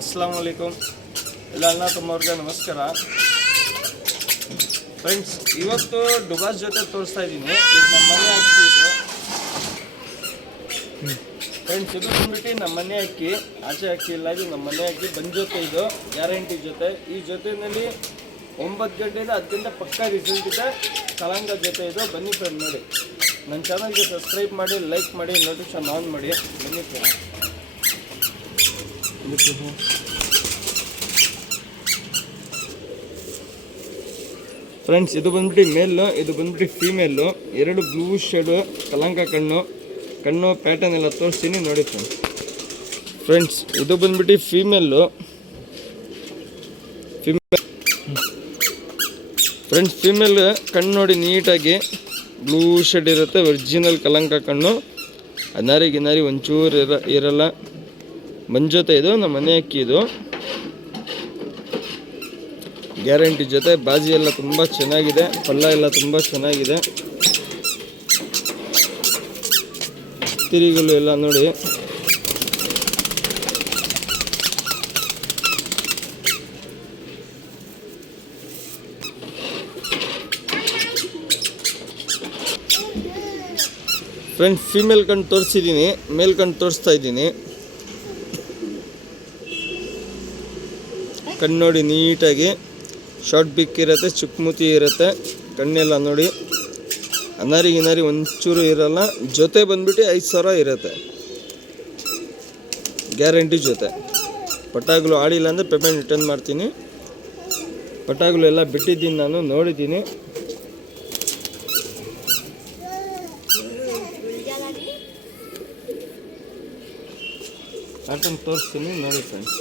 ಅಸ್ಸಲಾಮು ಅಲೈಕುಮ್ ಎಲ್ಲ ಅಣ್ಣ ತಮ್ಮವ್ರಿಗೆ ನಮಸ್ಕಾರ ಫ್ರೆಂಡ್ಸ್. ಇವತ್ತು ಡುಬಾಸ್ ಜೊತೆ ತೋರಿಸ್ತಾ ಇದ್ದೀನಿ. ಇದು ನಮ್ಮ ಮನೆ ಅಕ್ಕಿ. ಇದು ಫ್ರೆಂಡ್ಸ್, ಇದು ಬಂದ್ಬಿಟ್ಟು ನಮ್ಮ ಮನೆ ಅಕ್ಕಿ, ಆಚೆ ಅಕ್ಕಿ ಇಲ್ಲ, ಇದು ನಮ್ಮ ಮನೆ ಅಕ್ಕಿ. ಬಂದ ಜೊತೆ ಇದು ಗ್ಯಾರಂಟಿ ಜೊತೆ. ಈ ಜೊತೆಯಲ್ಲಿ 9 ಗಂಟೆಯಿಂದ 10 ಗಂಟೆ ಪಕ್ಕ ರಿಸಲ್ಟ್ ಇದೆ. ಕಲಂಗ ಜೊತೆ ಇದು. ಬನ್ನಿ ಫ್ರೆಂಡ್, ನೋಡಿ ನನ್ನ ಚಾನಲ್ಗೆ ಸಬ್ಸ್ಕ್ರೈಬ್ ಮಾಡಿ, ಲೈಕ್ ಮಾಡಿ, ನೋಟಿಫಿಕೇಶನ್ ಆನ್ ಮಾಡಿ. ಬನ್ನಿ ಫ್ರೆಂಡ್ಸ್, ಇದು ಬಂದ್ಬಿಟ್ಟು ಮೇಲು, ಇದು ಬಂದ್ಬಿಟ್ಟು ಫೀಮೇಲು. 2 ಬ್ಲೂ ಶೇಡು, ಕಲಂಕ ಕಣ್ಣು ಪ್ಯಾಟರ್ನ್ ಎಲ್ಲ ತೋರಿಸ್ತೀನಿ ನೋಡಿ ಫ್ರೆಂಡ್ಸ್. ಇದು ಬಂದ್ಬಿಟ್ಟು ಫೀಮೇಲು. ಫ್ರೆಂಡ್ಸ್, ಫೀಮೇಲ್ ಕಣ್ಣು ನೋಡಿ ನೀಟಾಗಿ ಬ್ಲೂ ಶೇಡ್ ಇರುತ್ತೆ. ಒರಿಜಿನಲ್ ಕಲಂಕ ಕಣ್ಣು. ಗಿನಾರಿ ಒಂಚೂರು ಇರಲ್ಲ. ಜೊತೆ ಇದು ನಮ್ಮ ಮನೆ ಅಕ್ಕಿ. ಇದು ಗ್ಯಾರಂಟಿ ಜೊತೆ. ಬಾಜಿ ಎಲ್ಲ ತುಂಬ ಚೆನ್ನಾಗಿದೆ, ಪಲ್ಲ ಎಲ್ಲ ತುಂಬ ಚೆನ್ನಾಗಿದೆ. ತಿರಿಗಳು ಎಲ್ಲ ನೋಡಿ. ಫ್ರೆಂಡ್ಸ್, ಫೀಮೇಲ್ ಕಣ್ಣು ತೋರಿಸಿದ್ದೀನಿ, ಮೇಲ್ ಕಣ್ಣು ತೋರಿಸ್ತಾ ಇದ್ದೀನಿ. ಕಣ್ಣು ನೋಡಿ ನೀಟಾಗಿ ಶಾರ್ಟ್ ಬಿಕ್ ಇರುತ್ತೆ, ಚುಕ್ಮುತಿ ಇರುತ್ತೆ. ಕಣ್ಣೆಲ್ಲ ನೋಡಿ ಗಿನಾರಿ ಒಂಚೂರು ಇರಲ್ಲ. ಜೊತೆ ಬಂದ್ಬಿಟ್ಟು 5,000 ಇರುತ್ತೆ ಗ್ಯಾರಂಟಿ ಜೊತೆ. ಪಟಾಗಳು ಆಡಿಲ್ಲ ಅಂದರೆ ಪೇಮೆಂಟ್ ರಿಟರ್ನ್ ಮಾಡ್ತೀನಿ. ಪಟಾಗಳು ಎಲ್ಲ ಬಿಟ್ಟಿದ್ದೀನಿ, ನಾನು ನೋಡಿದ್ದೀನಿ. ಪ್ಯಾಟರ್ನ್ ತೋರಿಸ್ತೀನಿ ನೋಡಿ ಫ್ರೆಂಡ್ಸ್.